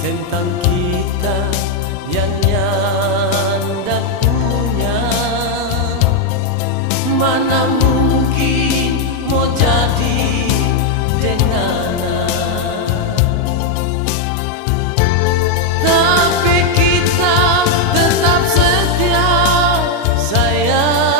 tentang kita yang nyanda punya. Mana mungkin mau jadi dengan tapi kita tetap setia sayang.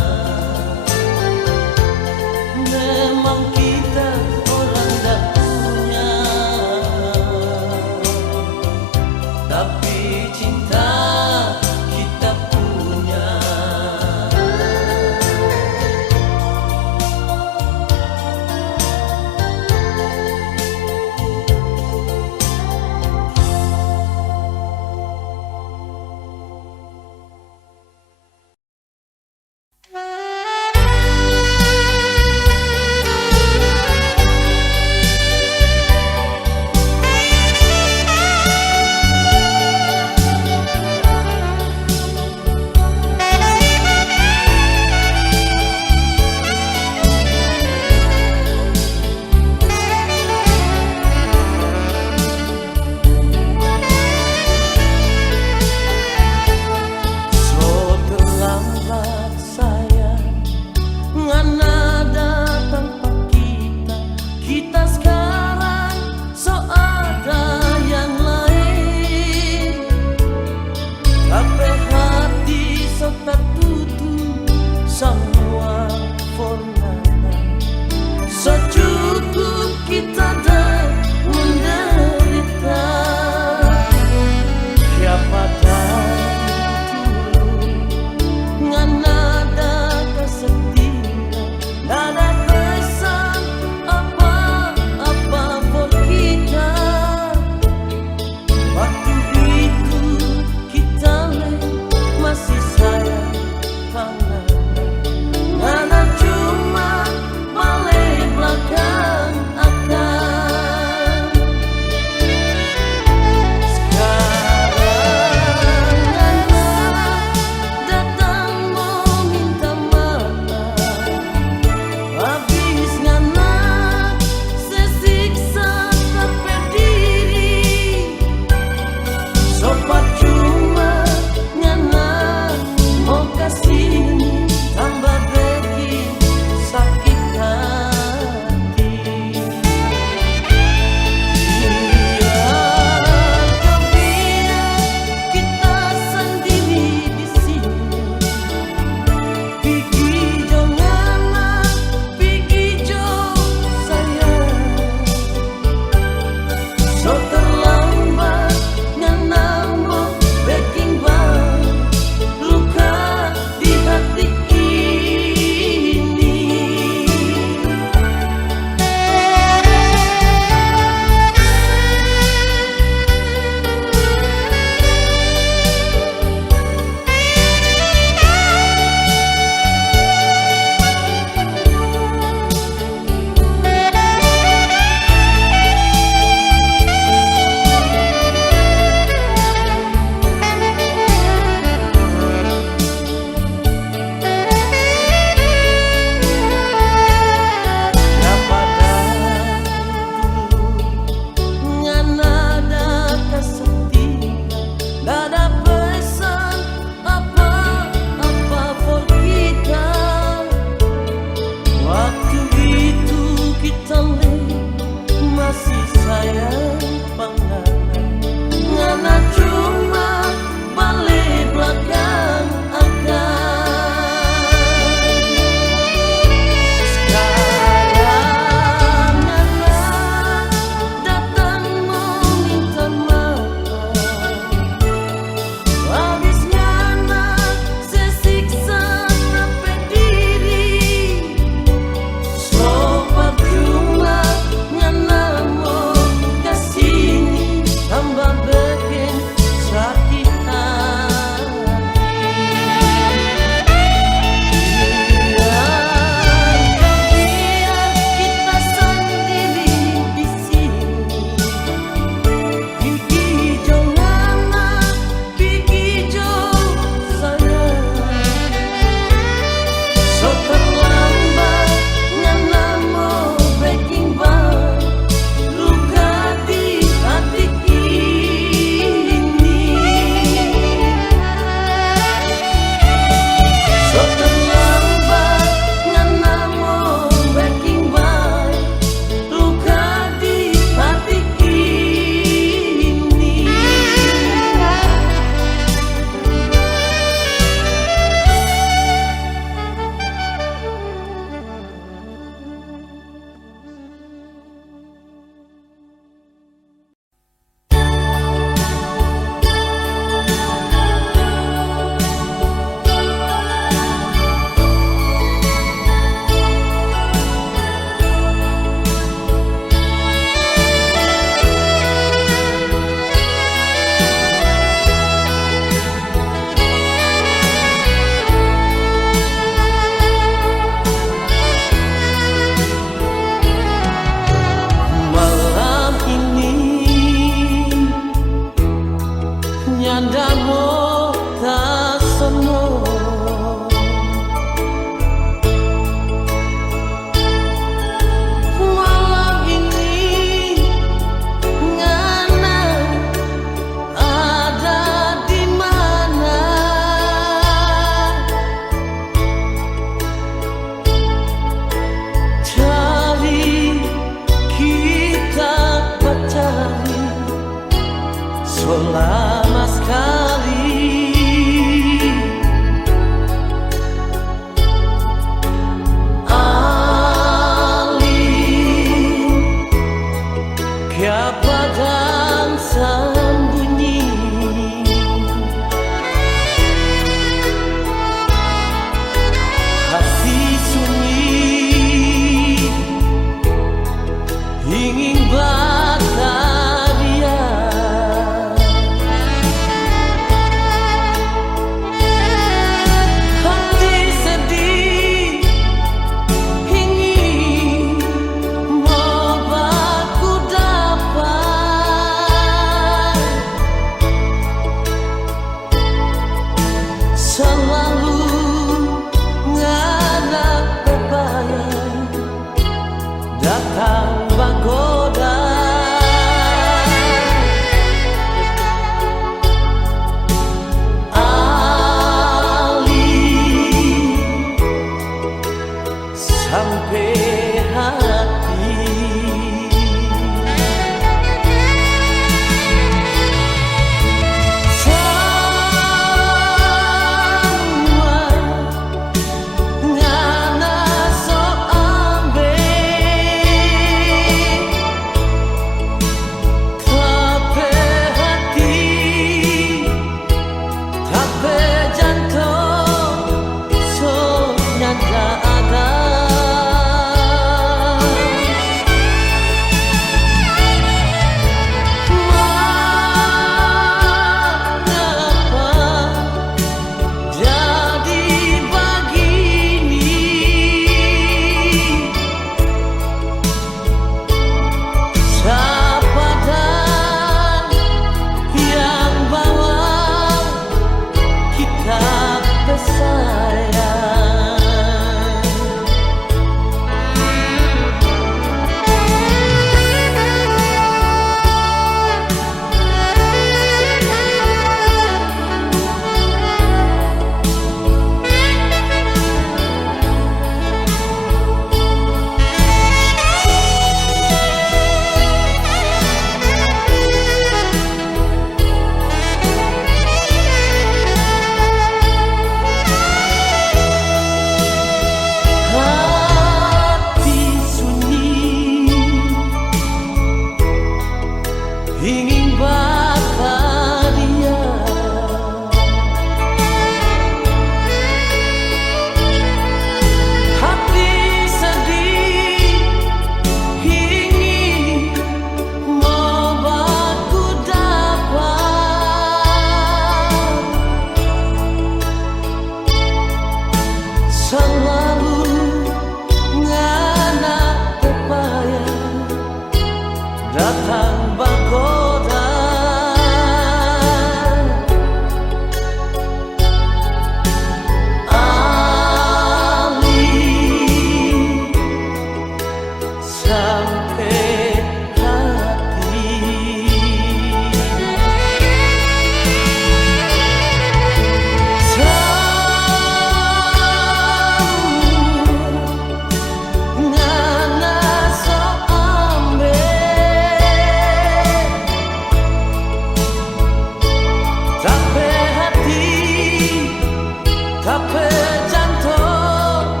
Tapi jantung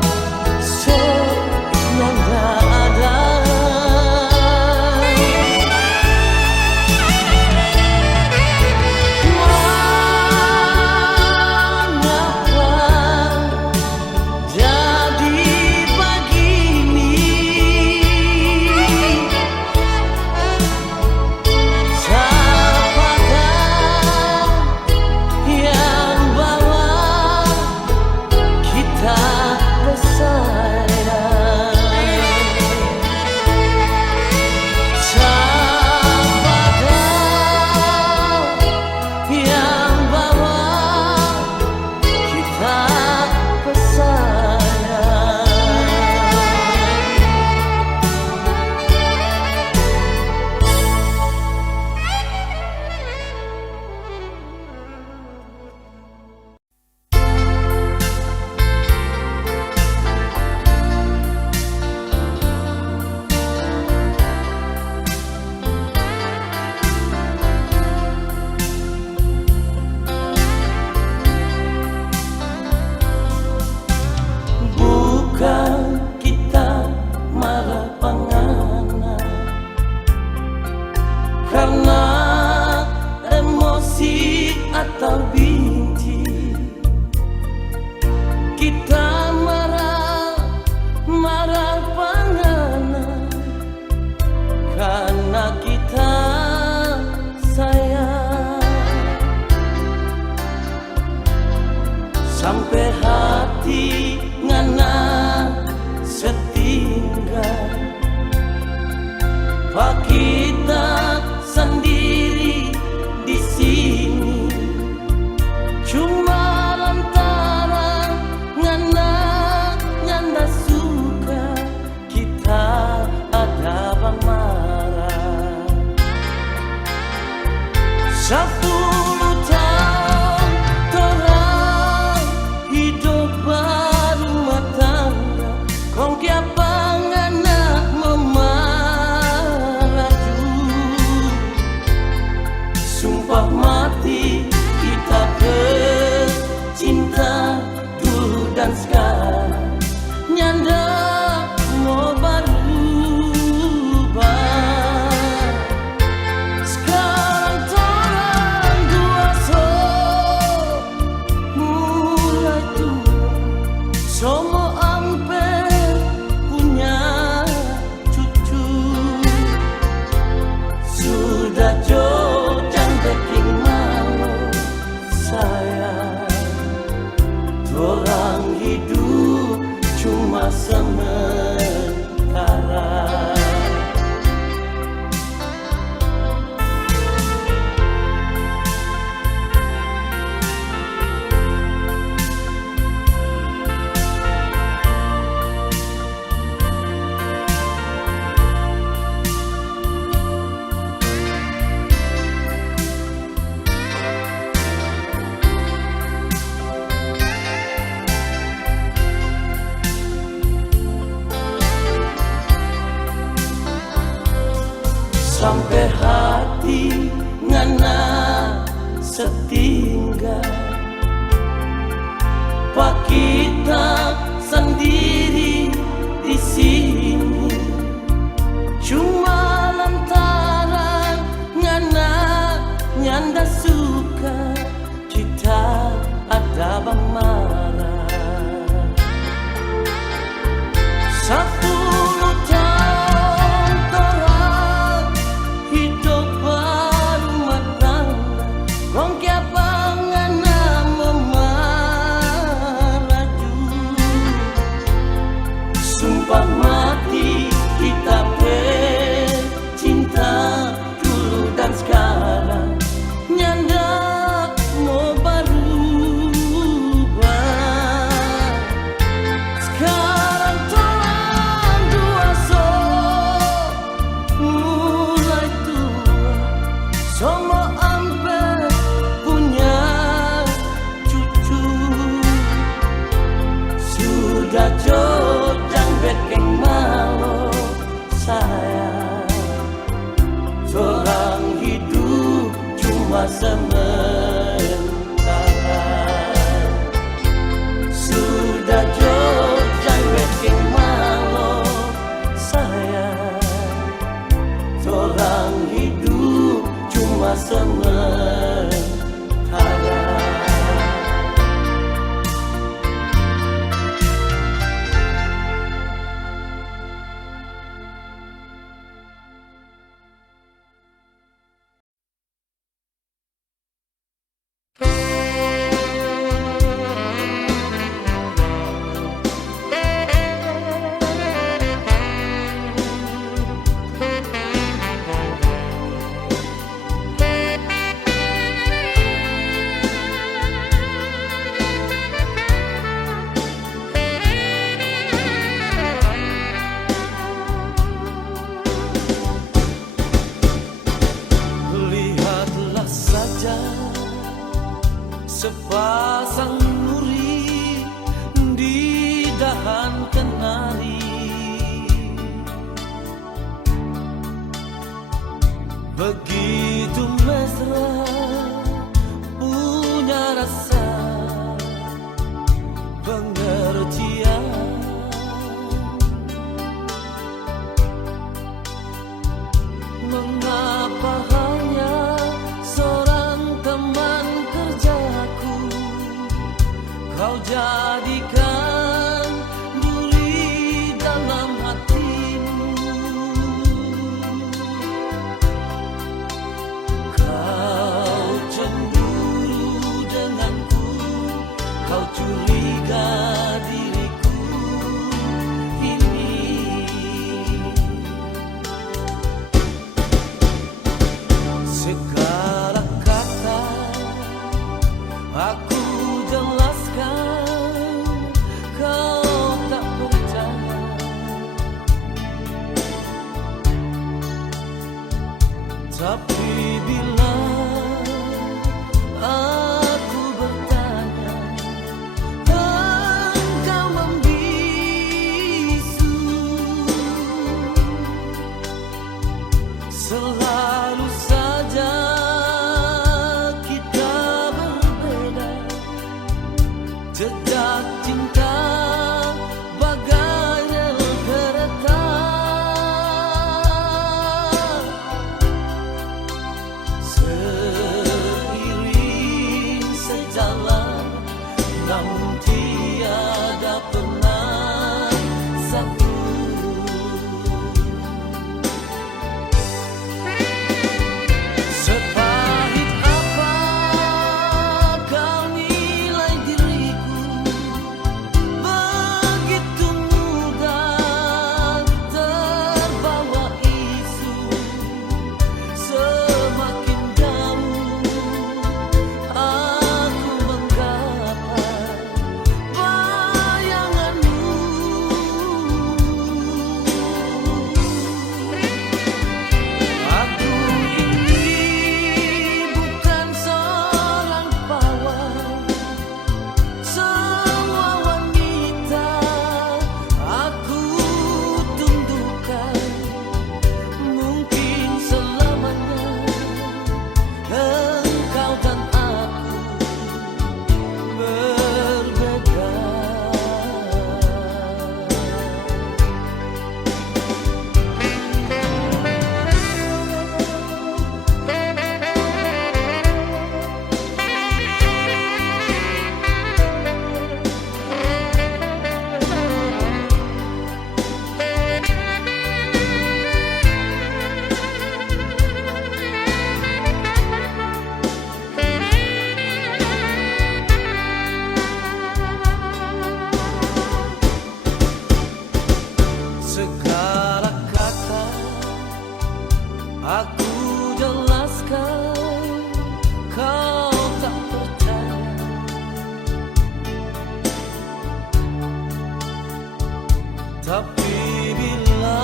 so nanda ada. Mengapa jadi begini? Siapakah yang bawa kita bersayang? Siapakah yang bawa kita bersayang? Bukan kita marah pangana karena emosi atau benci. Kita marah pangana karena kita sayang. Sampai hati ngana setinggal, pak kita sendiri di sini. Cuma lantaran ngana nyanda suka kita ada bang marah. 10 tahun torang hidup berumah tangga, kong kiapa ngana memaraju. Sumpah mati kita bercinta dulu dan sekarang nyanda mau berubah. Sekarang torang dua so mulai tua, semua hampir punya cucu. Sudah jojang bikin malu sayang. Torang hidup cuma sementara. Sampai hati ngana setinggal, pak kita sendiri di sini. Cuma lantaran ngana nyanda suka kita ada bang marah. 10 tahun torang hidup berumah tangga, kong kiapa ngana memaraju. Sumpah mati kita bercinta dulu dan sekarang nyanda mau berubah. Sekarang torang jadikan duri dalam hatimu. Kau cemburu denganku, kau curiga diriku ini. Segala kata aku jelaskan, kau tak percaya. Tapi bila aku bertanya, engkau membisu. Selalu saja kita berbeda, jejak cinta bagai rel kereta. Seiring sejalan, namun tiada pernah satu. Sepahit apa kau nilai diriku, begitu mudah terbawa isu. Semakin jauh aku menggapai bayanganmu. Aku ini bukan seorang pawai, semua wanita aku tundukkan. Mungkin selamanya engkau dan aku berbeda. Segala kata aku jelaskan, kau tak percaya. Tapi bila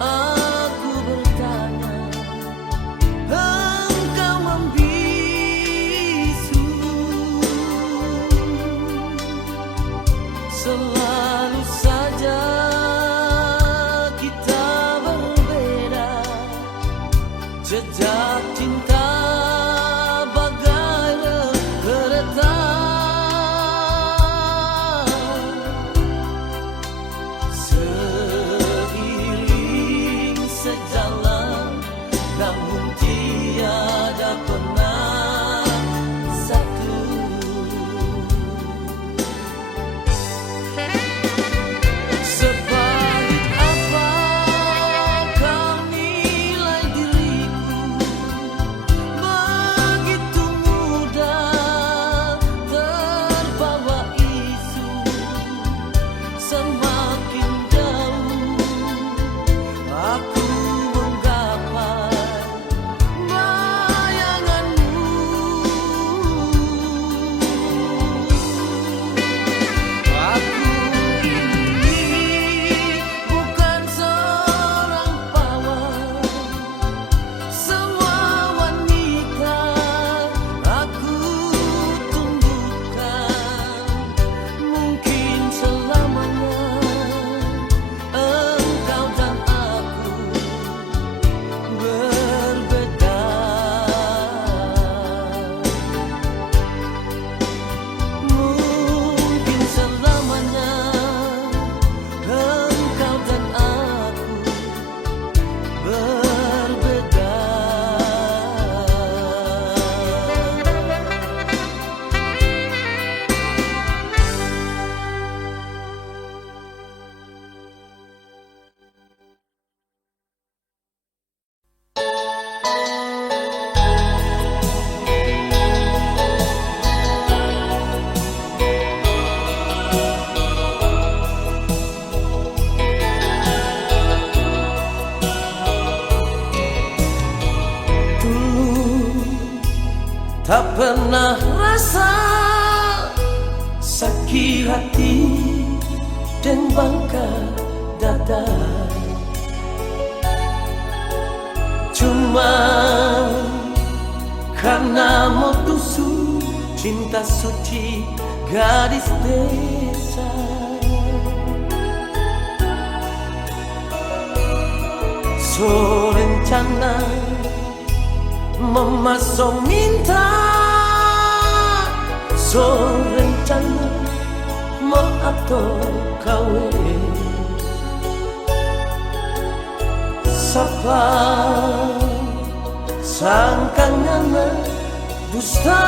aku bertanya, engkau membisu. Selalu saja kita berbeda, jejak cinta bagai rel kereta. Seiring sejalan, namun tiada pernah satu. pernah rasa sakit hati dan bangga dada. Cuma karena mau tusuk cinta suci gadis desa. So rencana memasok minta, so rencana mau atur kawin. Sapa sangkangana dusta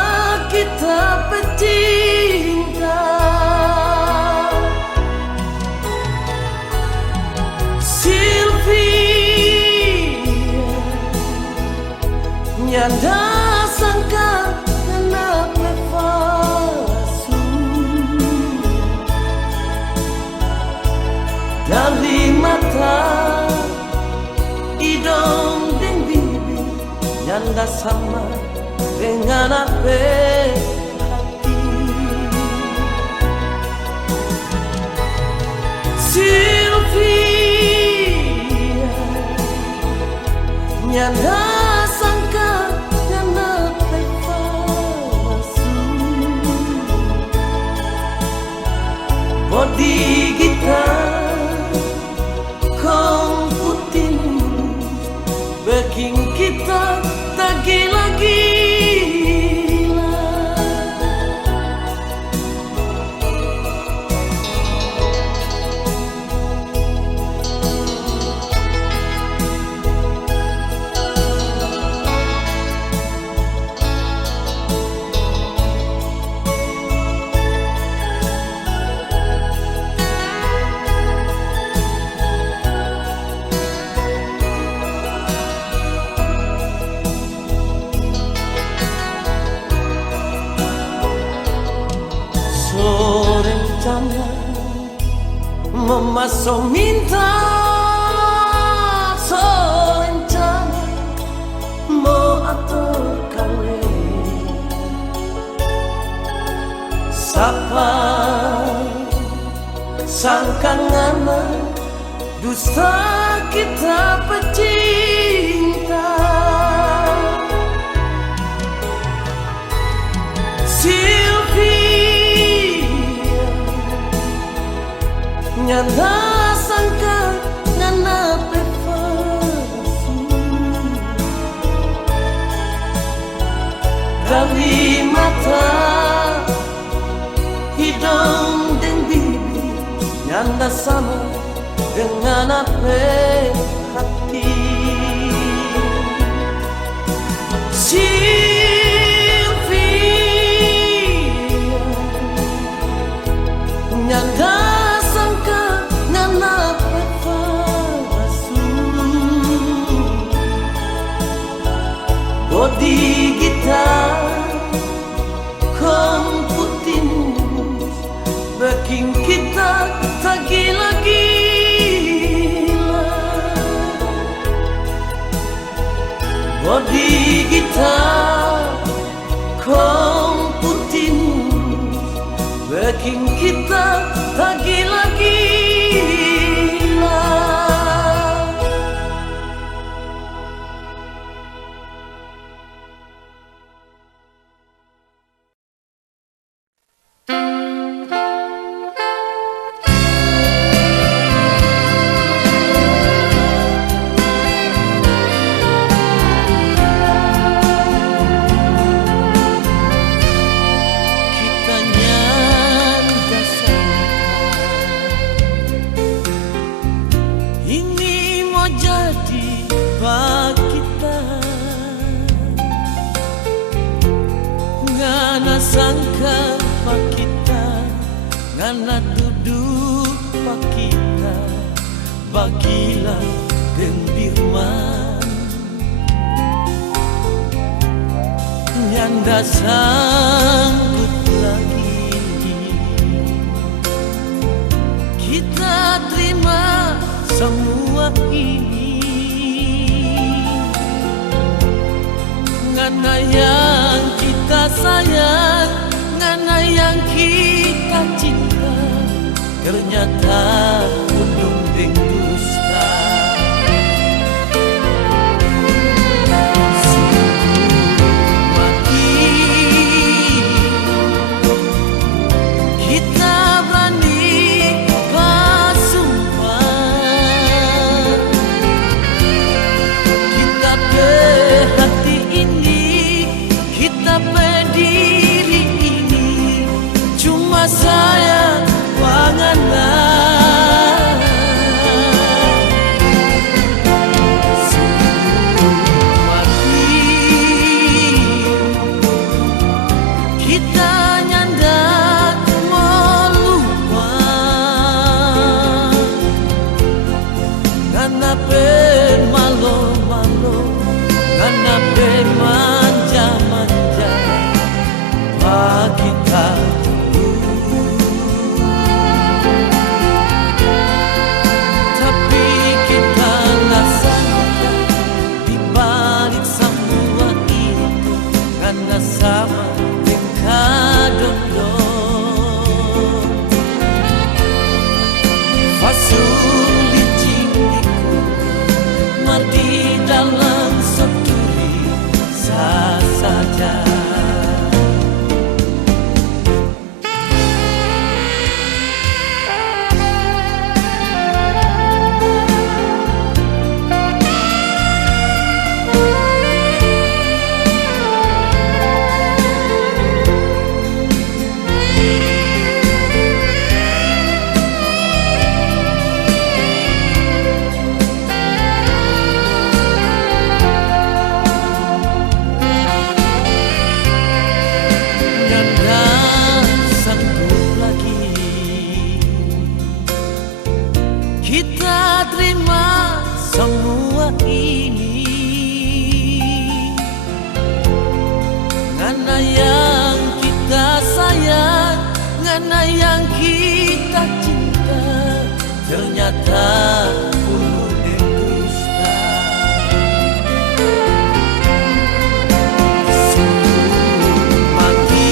kita pecinta. Nyanda sangka kena palsu dari mata, hidung dan bibir. Nyanda sama dengan apa hati. Sylvia, nyanda body gitar kong putin bikin kita tak gila-gila. Memasok minta, so rencana mau atur kawin. Sapa sangkangana dusta kita pecinta. Nyanda sangka ngana palsu dari mata, hidung dan bibir. Nyanda sama dengan apa hati. Sylvia, nyanda body gitar kong putin bikin kita tak gila-gila. Body gitar kong putin bikin kita tak gila-gila. Sangka pak kita ngana duduk pak kita bagilah gembirman. Nyanda sanggup lagi kita terima semua ini. Ngana yang kita kita sayang, ngana yang kita cinta, ternyata undung deng dusta. Kita berani bersumpah, kita hati ini, kita berdiri ini, cuma saya panganan. Mati kita nyandak melupa, karena bermalu-malu, karena bermanja-manja, kita dulu. Tapi kita nggak sangka di balik semua itu, karena sama tingkah dondong. Fasul di cindiku, mati dalam seturi sah saja. Kita terima semua ini, ngana yang kita sayang, ngana yang kita cinta, ternyata ulu deng dusta. Mati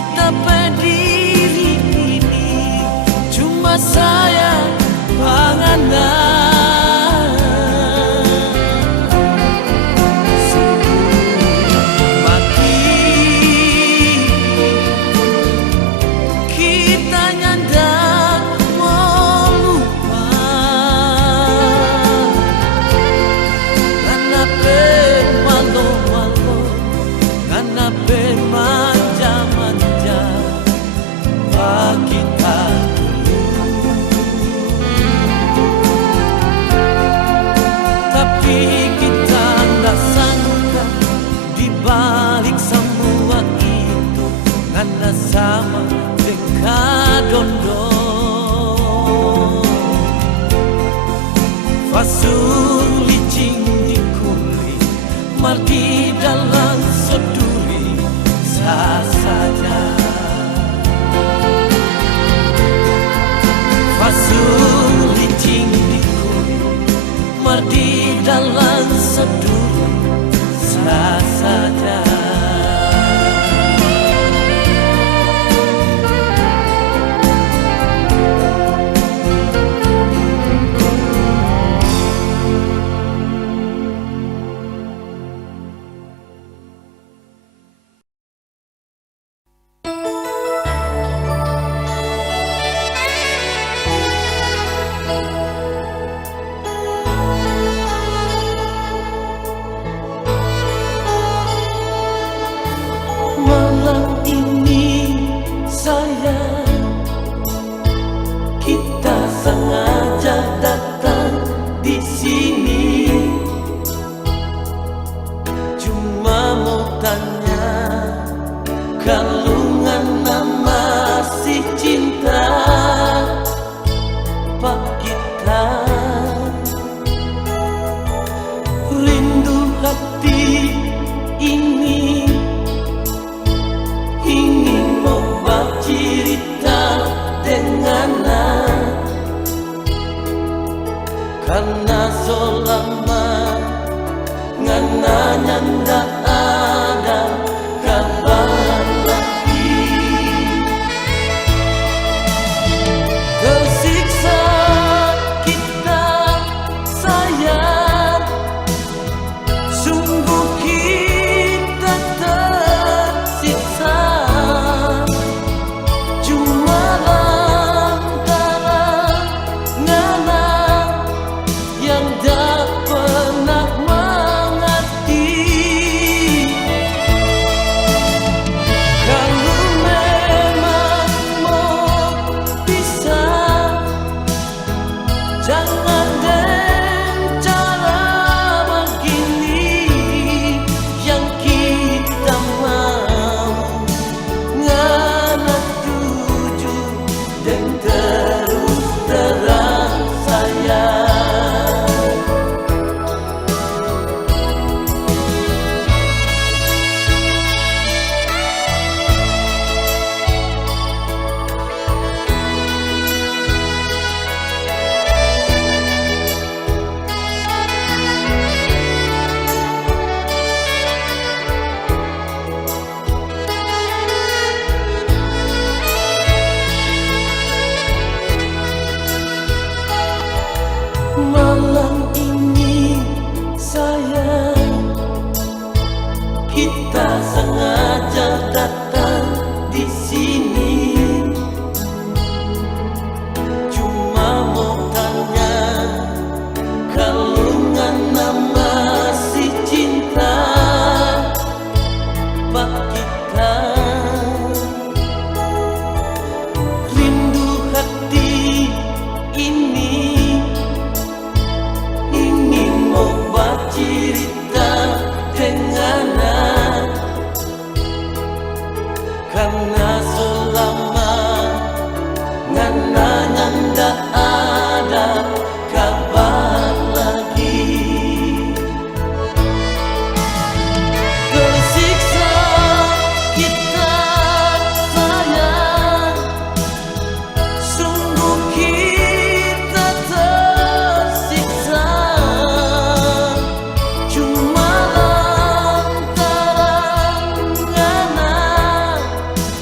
kita berdiri ini, cuma saya panganan. karena selama ngananya ndak ada kabar lagi. Tersiksa kita sayang, sungguh kita tersiksa. Cuma lantaran ngana yang tak pernah mengerti. Kalau memang mau pisah, jangan dengan cara begini. Yang kita mau ngana tuju dan terus terang sayang. Malam ini sayang, kita sengaja datang di sini. Cuma mau tanya kalau ngana masih cinta pak kita. Rindu hati ini ingin mau bercerita dengannya, karena selama ngana ndak ada kabar lagi. Tersiksa kita sayang, sungguh kita tersiksa. Cuma lantaran ngana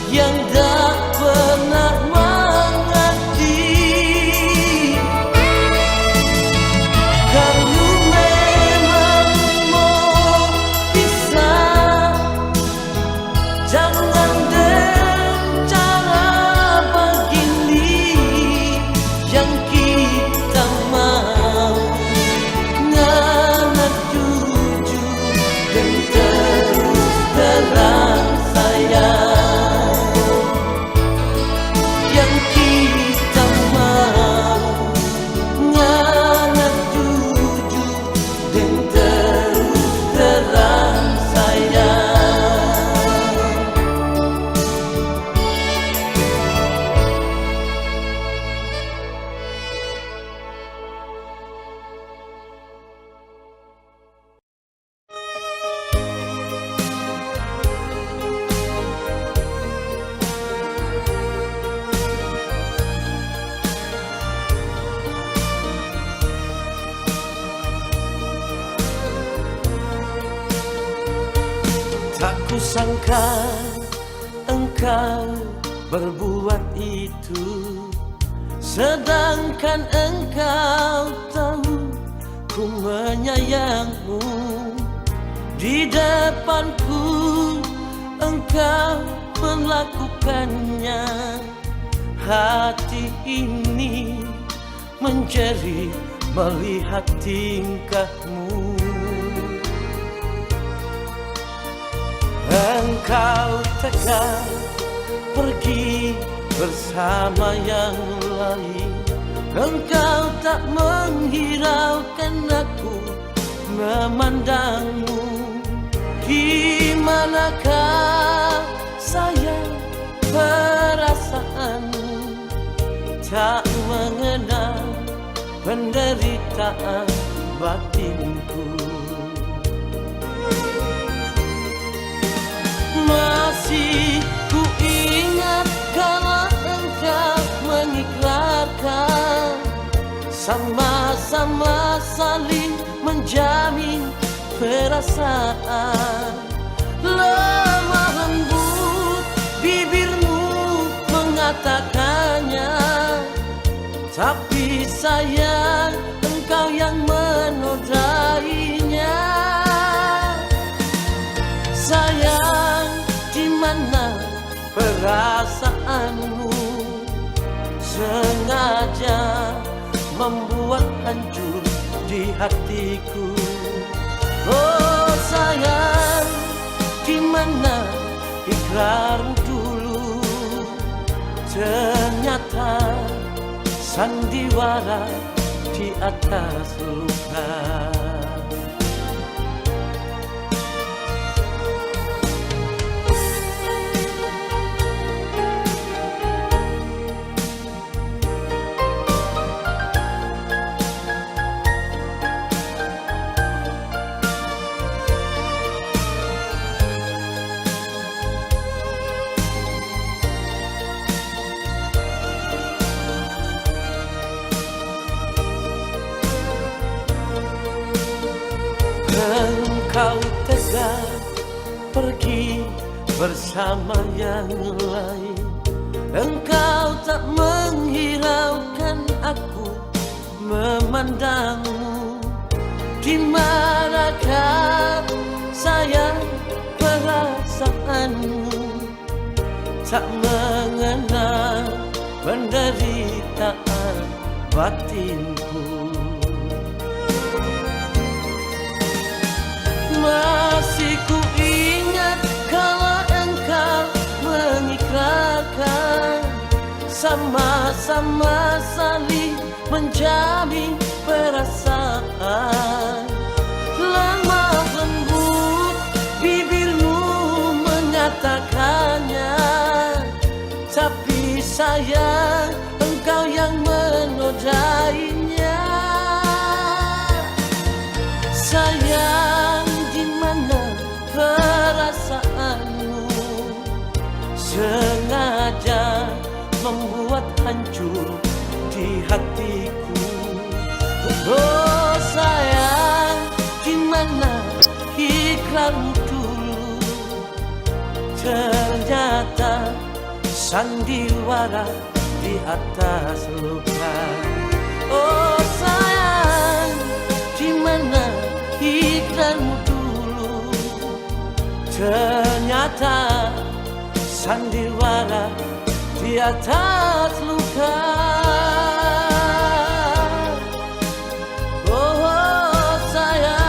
yang tak pernah mengerti. Kalau memang mau pisah, jangan dengan cara begini. Yang kita mau ngana tuju dan terus terang sayang. Yang kita mau ngana tuju dan terus terang sayang. Tak kusangka engkau berbuat itu, sedangkan engkau tahu ku menyayangmu. Di depanku engkau melakukannya. Hati ini menjerit melihat tingkahmu. Engkau tegar pergi bersama yang lain. Engkau tak menghiraukan aku memandangmu. Gimanakah sayang perasaanmu, tak mengenal penderitaan batinku. Masih ku ingat kala engkau mengikrarkan sama-sama saling menjamin perasaan. Lemah lembut bibirmu mengatakannya, tapi sayang engkau yang menodainya. Sayang, di mana perasaanmu? Sengaja membuat hancur di hatiku. Oh sayang, di mana ikrar dulu? Ternyata sandiwara di atas luka. Engkau tega pergi bersama yang lain. Engkau tak menghiraukan aku memandangmu. Di manakah sayang perasaanmu? Tak mengenal penderitaan batinku. Masih ku ingat kalau engkau mengikrarkan, sama-sama saling menjamin perasaan. Lemah lembut bibirmu mengatakannya, tapi sayang engkau yang menodainya. Sayang, perasaanmu? Sengaja membuat hancur di hatiku. Oh sayang, di mana ikrarmu dulu? Ternyata sandiwara di atas luka. Oh sayang, di mana ikrarmu dulu? Ternyata sandiwara di atas luka. Oh sayang.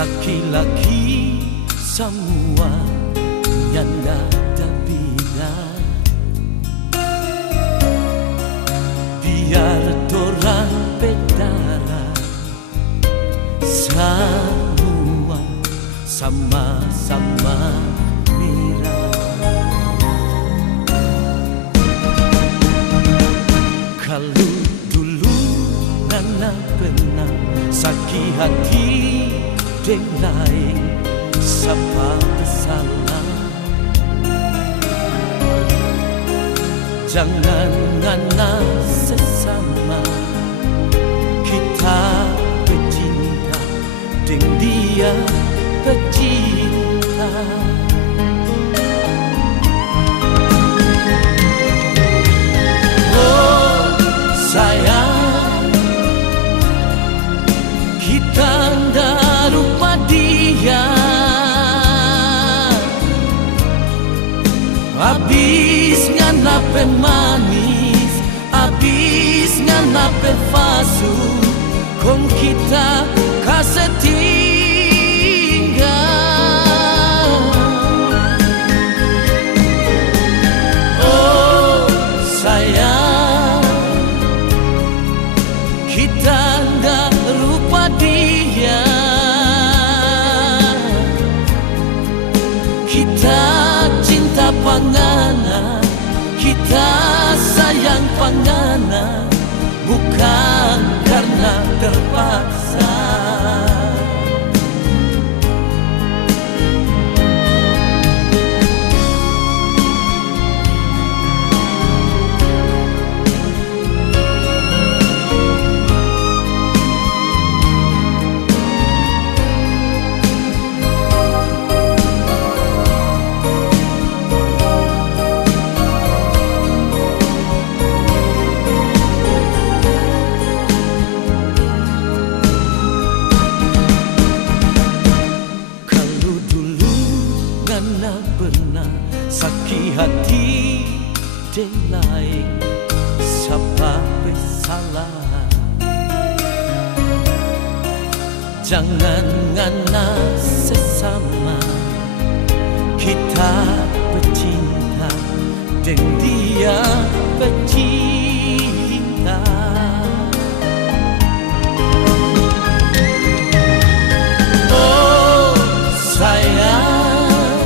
Laki-laki semua nyanda bina, biar dorang bedara, semua sama-sama mira. Kalau dulu Nana pernah sakit hati deng lain siapa bersalah, jangan ngana sesama kita bercinta deng dia bercinta. Oh sayang, kita ndak lupa dia. Habis nganape manis, habis nganape fasu, kong kita setinggal. Oh sayang, kita nggak rupa dia. Kita cinta panganan, kita sayang panganan, bukan karena terpaksa. Ngana pernah sakit hati deng lain, siapa bersalah. Jangan ngana sesama, kita bercinta dan dia bercinta. Oh sayang,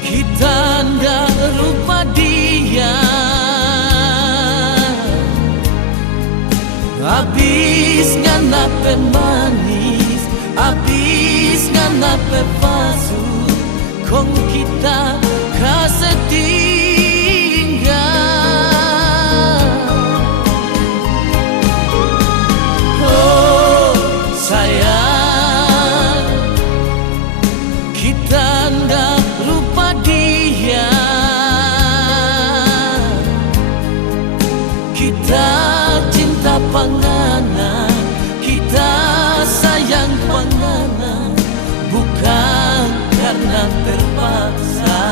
kita ndak rupa dia. Habis ngana pemanis, habis ngana pepasu, kong kita kesetinggal. Oh sayang, kita ndak rupa dia. Kita cinta panganan, kita sayang panganan, bukan karena terpaksa.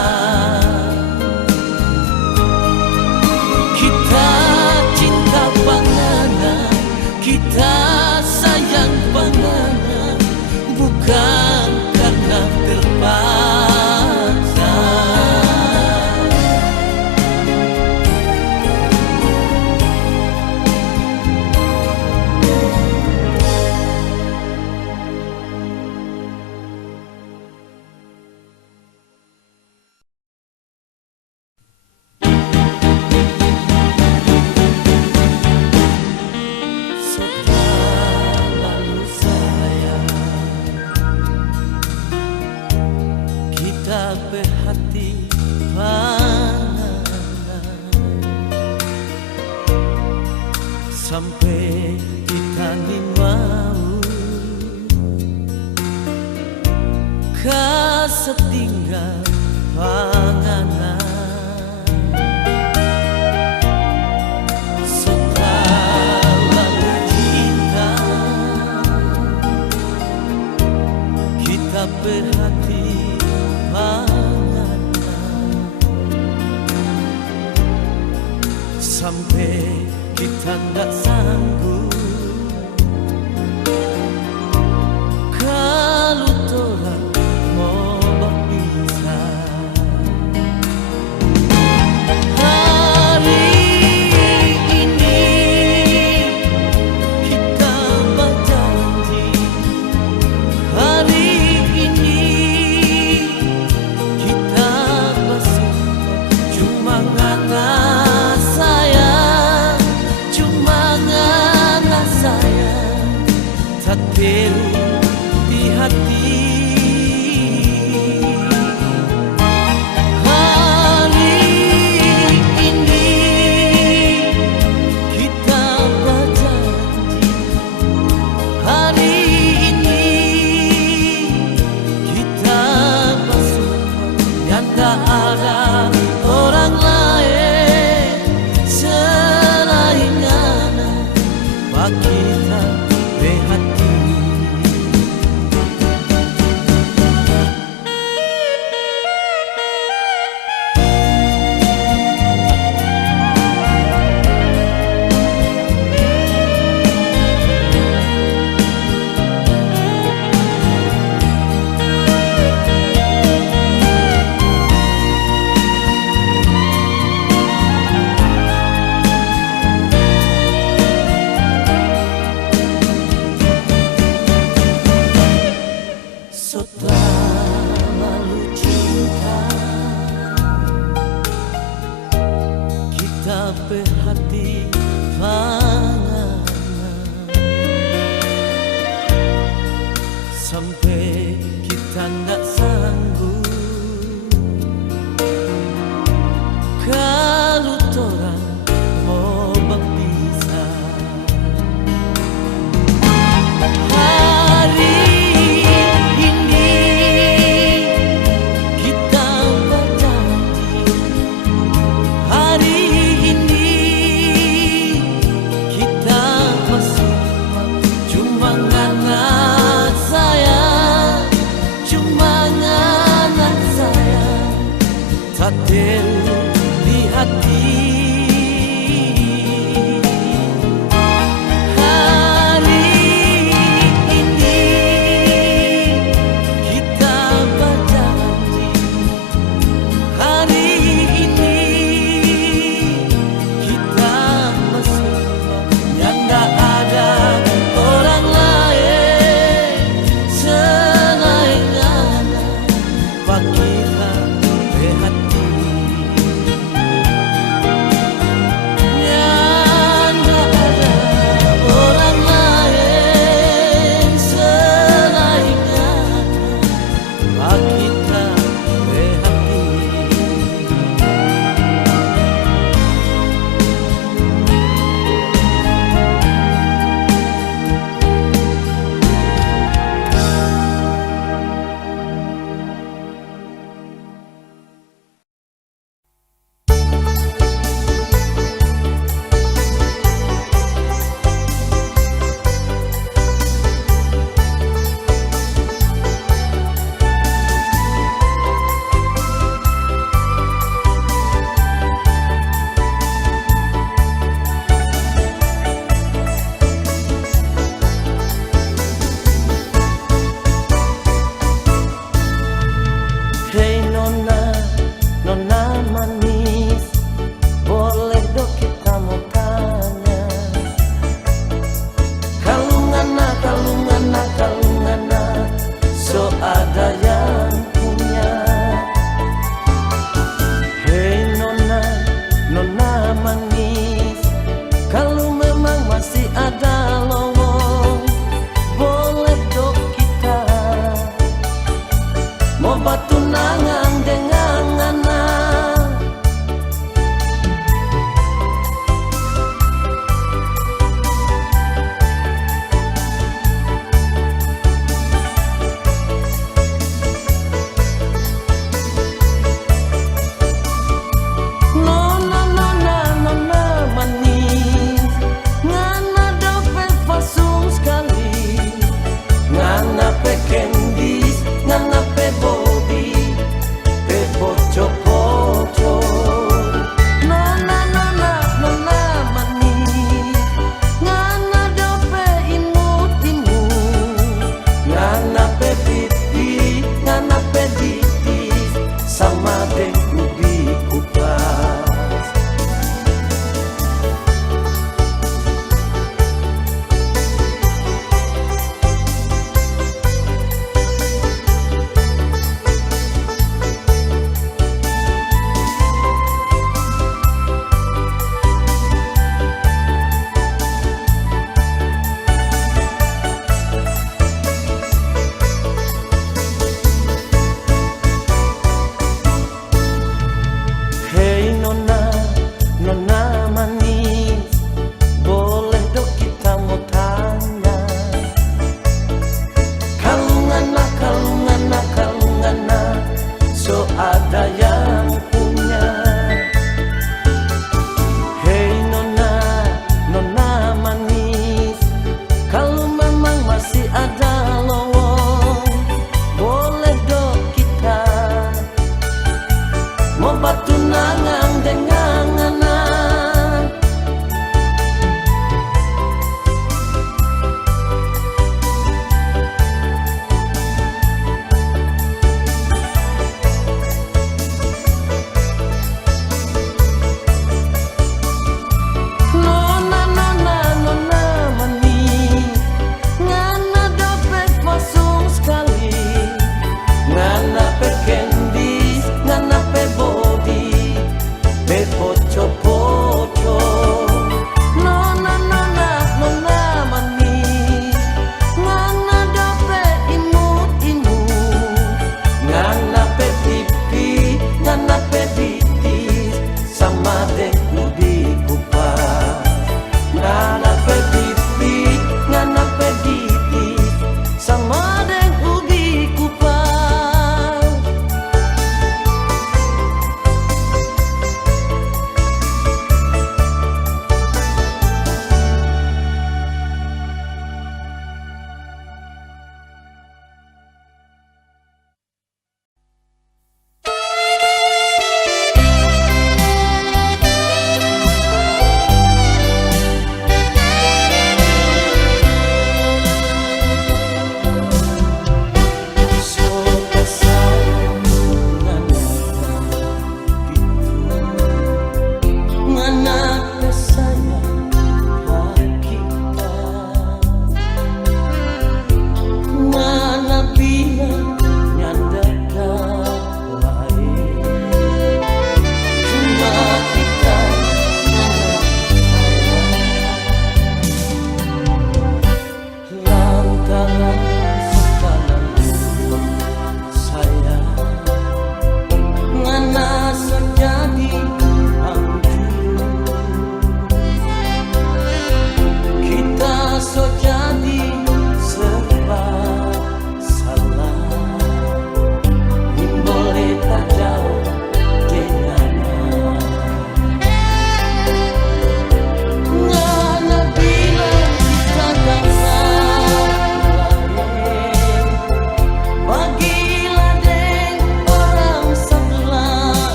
Kita cinta panganan, kita sayang panganan, bukan karena terpaksa. Berhati panganan sampai kita ni mau kesetinggal panganan. Setelah cinta kita berhati sampai kita nggak sanggup kalau torang mau berpisah. Hari ini kita berjanji, hari ini kita bersumpah, cuma ngata sayang, cuma ngana sayang, tak teru di hati. Hari ini kita berjanji, hari ini kita bersumpah, yang tak ada orang lain selain ngana, pak kita berhati. nggak sanggup kalau torang mau berpisah. Hari ini kita berjanji, hari ini kita bersama, cuma karena sayang, cuma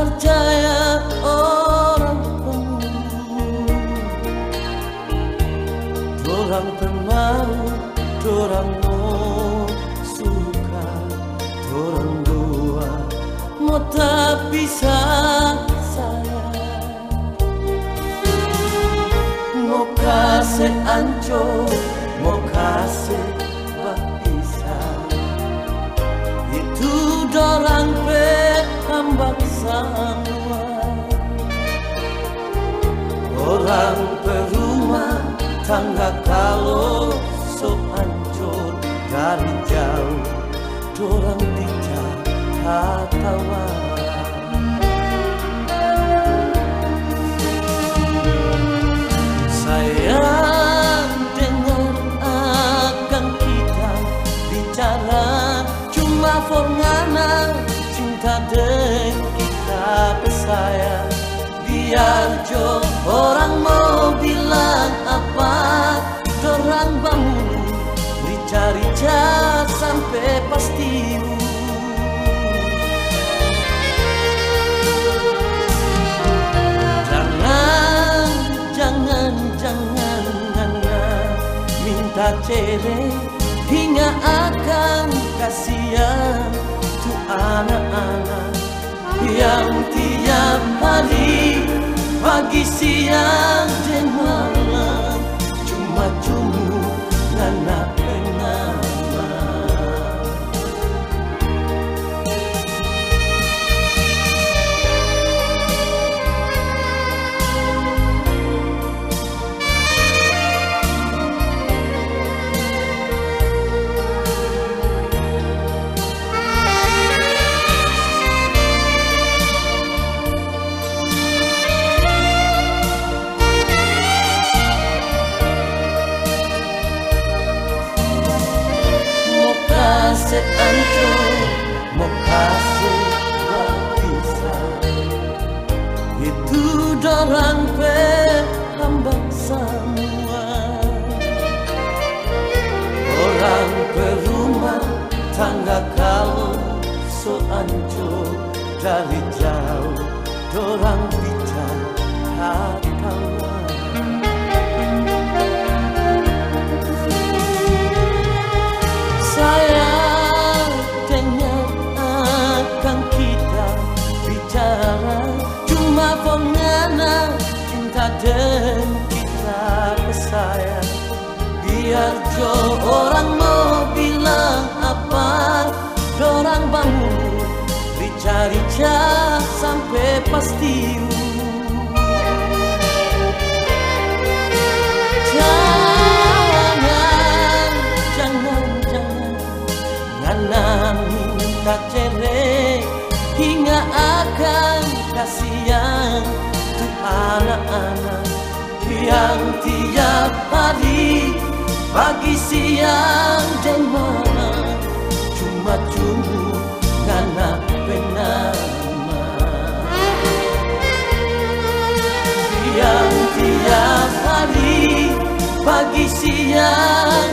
percaya orang penuh. Dorang tenang, dorang mau suka, dorang dua mau tak bisa sayang. Mau kasih ancur, mau kasih berpisah, itu dorang hambak semua. Orang berumah tangga kalau so hancur dari jauh, dorang bicara tawa. Sayang dengar akan kita bicara cuma formana cinta deng kita bersayang. Biar jo orang mau bilang apa, dorang bangun rica-rica sampai pasti. Jangan Nana minta cerai hingga akan kasihan tuh anak-anak yang tiap hari pagi siang dan malam cuma Nana penama. Kasih ancur, mau kasih berpisah, itu dorang hambak semua. Orang berumah tangga kalau so hancur dari jauh, dorang bicara tawa. Sayang dengar akan kita bicara cuma pengana cinta dan kita bersayang. Biar jo orang mau bilang apa, dorang bangun rica-rica sampai pasti. Nana minta cerai hingga akan kasihan tuh anak-anak yang tiap hari pagi siang dan malam cuma Nana penama. Yang tiap hari pagi siang